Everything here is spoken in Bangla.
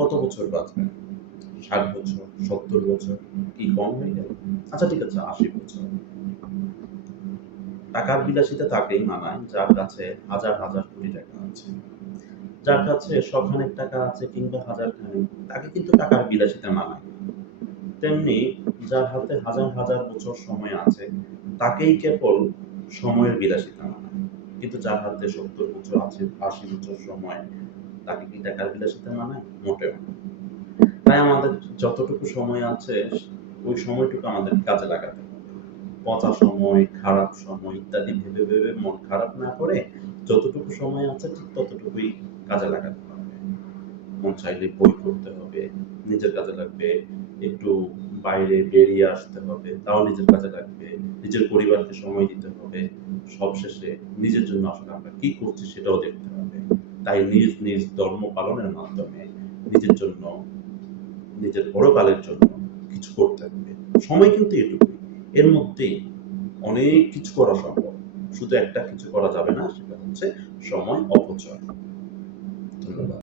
কত বছর বাঁচবেন? ৬০ বছর, ৭০ বছর, কি কম হয়ে গেল? আচ্ছা ঠিক আছে ৮০ বছর। টাকার বিলাসিতা তাকেই মানায় যার কাছে হাজার, হাজার কোটি টাকা আছে। যার কাছে শখানেক টাকা আছে কিংবা হাজার খানেক, তাকে কিন্তু টাকার বিলাসিতা মানায় না। তেমনি যার হাতে হাজার, হাজার বছর সময় আছে, তাকেই কেবল সময়ের বিলাসিতা মানায়। কিন্তু যার হাতে ৭০ বছর আছে, ৮০ বছর সময়, তাকে কি টাকার বিলাসিতা মানায়? মোটেও না। তাই আমাদের যতটুকু সময় আছে, ওই সময়টুকু আমাদের কাজে লাগাতে হবে। পচা সময়, খারাপ সময় ইত্যাদি ভেবে, ভেবে মন খারাপ না করে যতটুকু সময় আছে ঠিক ততটুকুই কাজে লাগাতে হবে। মন চাইলে বই পড়তে হবে, নিজের কাজে লাগবে। একটু বাইরে বেরিয়ে আসতে হবে, তাও নিজের কাজে লাগবে। নিজের পরিবারকে সময় দিতে হবে। সবশেষে নিজের জন্য আসলে আমরা কি করছি সেটাও দেখতে হবে। তাই নিজ, নিজ ধর্ম পালনের মাধ্যমে নিজের জন্য, নিজের পরকালের জন্য কিছু করতে হবে। সময় কিন্তু এটুকুই। এর মধ্যেই অনেক কিছু করা সম্ভব। শুধু একটা কিছু করা যাবে না, সেটা হচ্ছে সময় অপচয়। ধন্যবাদ।